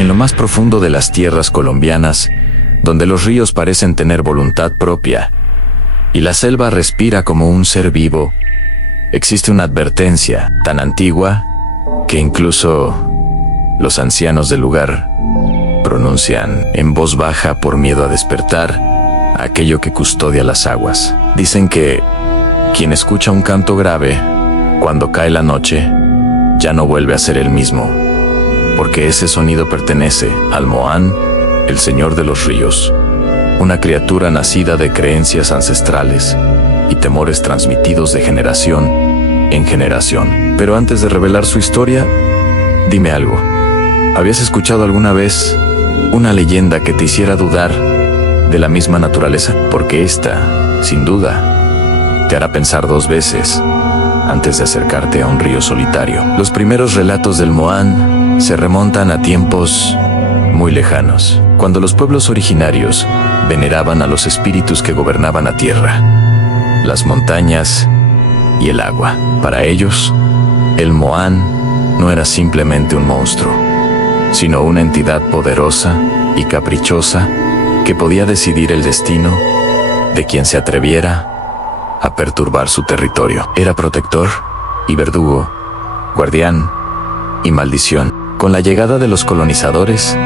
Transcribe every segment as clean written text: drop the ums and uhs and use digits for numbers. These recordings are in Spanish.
En lo más profundo de las tierras colombianas, donde los ríos parecen tener voluntad propia y la selva respira como un ser vivo, existe una advertencia tan antigua que incluso los ancianos del lugar pronuncian en voz baja por miedo a despertar a aquello que custodia las aguas. Dicen que quien escucha un canto grave cuando cae la noche ya no vuelve a ser el mismo, porque ese sonido pertenece al Moán, el señor de los ríos, una criatura nacida de creencias ancestrales y temores transmitidos de generación en generación. Pero antes de revelar su historia, dime algo. ¿Habías escuchado alguna vez una leyenda que te hiciera dudar de la misma naturaleza? Porque esta, sin duda, te hará pensar dos veces antes de acercarte a un río solitario. Los primeros relatos del Moán se remontan a tiempos muy lejanos, cuando los pueblos originarios veneraban a los espíritus que gobernaban la tierra, las montañas y el agua. Para ellos, el Moán no era simplemente un monstruo, sino una entidad poderosa y caprichosa que podía decidir el destino de quien se atreviera a perturbar su territorio. Era protector y verdugo, guardián y maldición. Con la llegada de los colonizadores,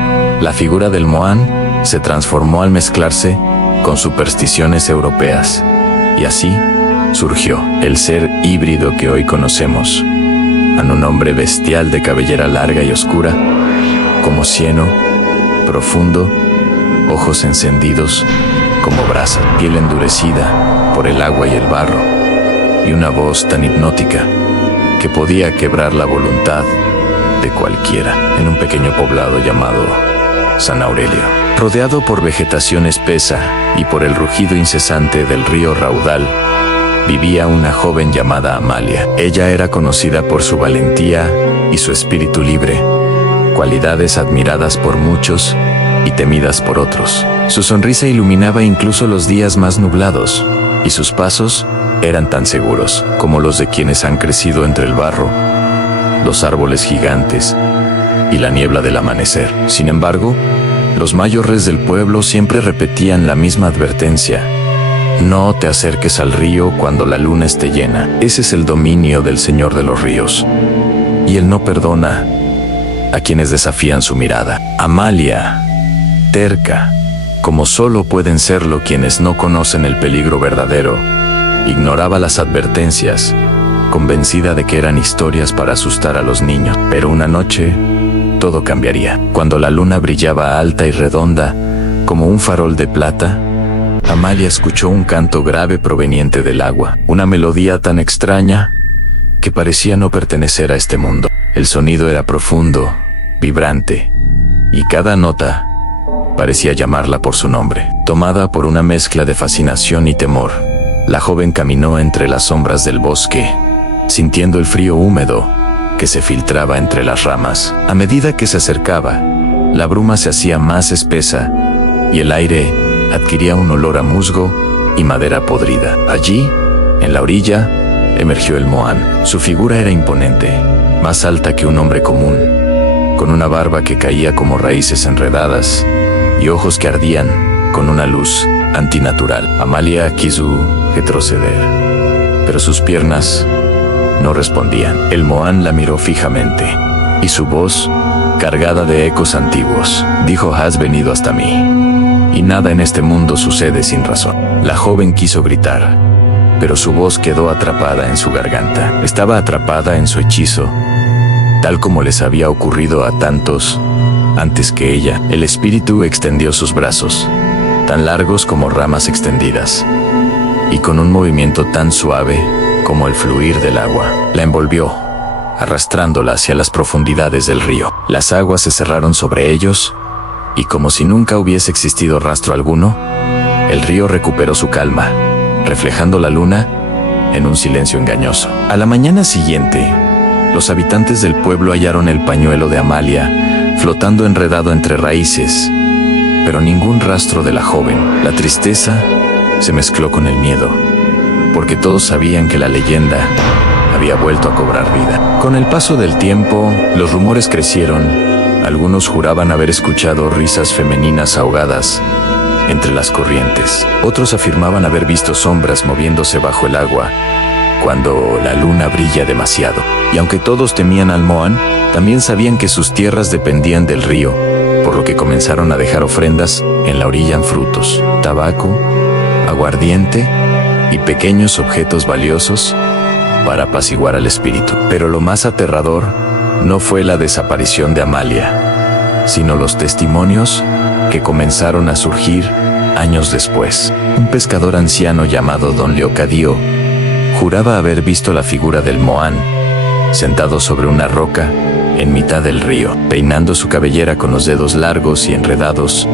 la figura del Moán se transformó al mezclarse con supersticiones europeas, y así surgió el ser híbrido que hoy conocemos, en un hombre bestial de cabellera larga y oscura, como cieno, profundo, ojos encendidos como brasa, piel endurecida por el agua y el barro, y una voz tan hipnótica que podía quebrar la voluntad de cualquiera. En un pequeño poblado llamado San Aurelio, rodeado por vegetación espesa y por el rugido incesante del río Raudal, vivía una joven llamada Amalia. Ella era conocida por su valentía y su espíritu libre, cualidades admiradas por muchos y temidas por otros. Su sonrisa iluminaba incluso los días más nublados, y sus pasos eran tan seguros como los de quienes han crecido entre el barro, los árboles gigantes y la niebla del amanecer. Sin embargo, los mayores del pueblo siempre repetían la misma advertencia: no te acerques al río cuando la luna esté llena. Ese es el dominio del Señor de los Ríos, y Él no perdona a quienes desafían su mirada. Amalia, terca, como solo pueden serlo quienes no conocen el peligro verdadero, ignoraba las advertencias, convencida de que eran historias para asustar a los niños. Pero una noche, todo cambiaría. Cuando la luna brillaba alta y redonda, como un farol de plata, Amalia escuchó un canto grave proveniente del agua, una melodía tan extraña que parecía no pertenecer a este mundo. El sonido era profundo, vibrante, y cada nota parecía llamarla por su nombre. Tomada por una mezcla de fascinación y temor, la joven caminó entre las sombras del bosque, sintiendo el frío húmedo que se filtraba entre las ramas. A medida que se acercaba, la bruma se hacía más espesa y el aire adquiría un olor a musgo y madera podrida. Allí, en la orilla, emergió el Moán. Su figura era imponente, más alta que un hombre común, con una barba que caía como raíces enredadas y ojos que ardían con una luz antinatural. Amalia quiso retroceder, pero sus piernas no respondían. El Moán la miró fijamente, y su voz, cargada de ecos antiguos, dijo: has venido hasta mí, y nada en este mundo sucede sin razón. La joven quiso gritar, pero su voz quedó atrapada en su garganta. Estaba atrapada en su hechizo, tal como les había ocurrido a tantos antes que ella. El espíritu extendió sus brazos, tan largos como ramas extendidas, y con un movimiento tan suave como el fluir del agua, la envolvió, arrastrándola hacia las profundidades del río. Las aguas se cerraron sobre ellos, y como si nunca hubiese existido rastro alguno, el río recuperó su calma, reflejando la luna en un silencio engañoso. A la mañana siguiente, los habitantes del pueblo hallaron el pañuelo de Amalia flotando enredado entre raíces, pero ningún rastro de la joven. La tristeza se mezcló con el miedo, porque todos sabían que la leyenda había vuelto a cobrar vida. Con el paso del tiempo, los rumores crecieron Algunos juraban haber escuchado risas femeninas ahogadas entre las corrientes. Otros afirmaban haber visto sombras moviéndose bajo el agua cuando la luna brilla demasiado. Y aunque todos temían al Moán, también sabían que sus tierras dependían del río, por lo que comenzaron a dejar ofrendas en la orilla en frutos, tabaco, aguardiente y pequeños objetos valiosos para apaciguar al espíritu. Pero lo más aterrador no fue la desaparición de Amalia, sino los testimonios que comenzaron a surgir años después. Un pescador anciano llamado Don Leocadio juraba haber visto la figura del Moán sentado sobre una roca en mitad del río, peinando su cabellera con los dedos largos y enredados,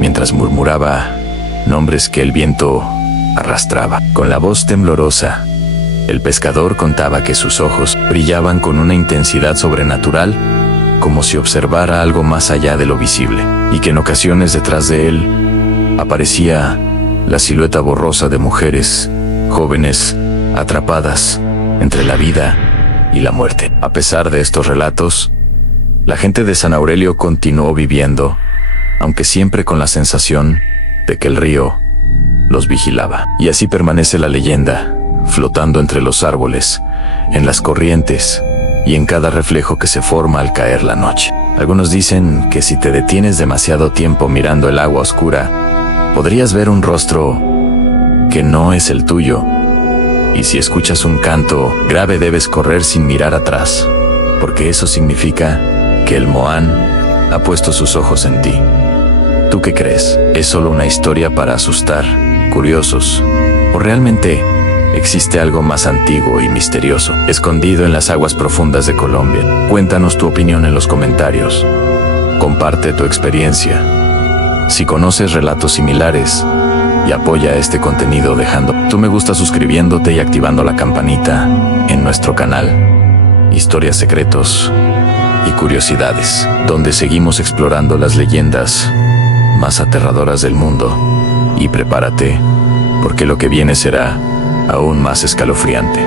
mientras murmuraba nombres que el viento arrastraba. Con la voz temblorosa, el pescador contaba que sus ojos brillaban con una intensidad sobrenatural, como si observara algo más allá de lo visible, y que en ocasiones detrás de él aparecía la silueta borrosa de mujeres jóvenes atrapadas entre la vida y la muerte. A pesar de estos relatos, la gente de San Aurelio continuó viviendo, aunque siempre con la sensación de que el río los vigilaba. Y así permanece la leyenda, flotando entre los árboles, en las corrientes y en cada reflejo que se forma al caer la noche. Algunos dicen que si te detienes demasiado tiempo mirando el agua oscura, podrías ver un rostro que no es el tuyo. Y si escuchas un canto grave, debes correr sin mirar atrás, porque eso significa que el Moán ha puesto sus ojos en ti. ¿Tú qué crees? ¿Es solo una historia para asustar curiosos? ¿O realmente existe algo más antiguo y misterioso, escondido en las aguas profundas de Colombia? Cuéntanos tu opinión en los comentarios. Comparte tu experiencia. Si conoces relatos similares, y apoya este contenido dejando tu me gusta, suscribiéndote y activando la campanita en nuestro canal Historias, Secretos y Curiosidades, donde seguimos explorando las leyendas más aterradoras del mundo. Y prepárate, porque lo que viene será aún más escalofriante.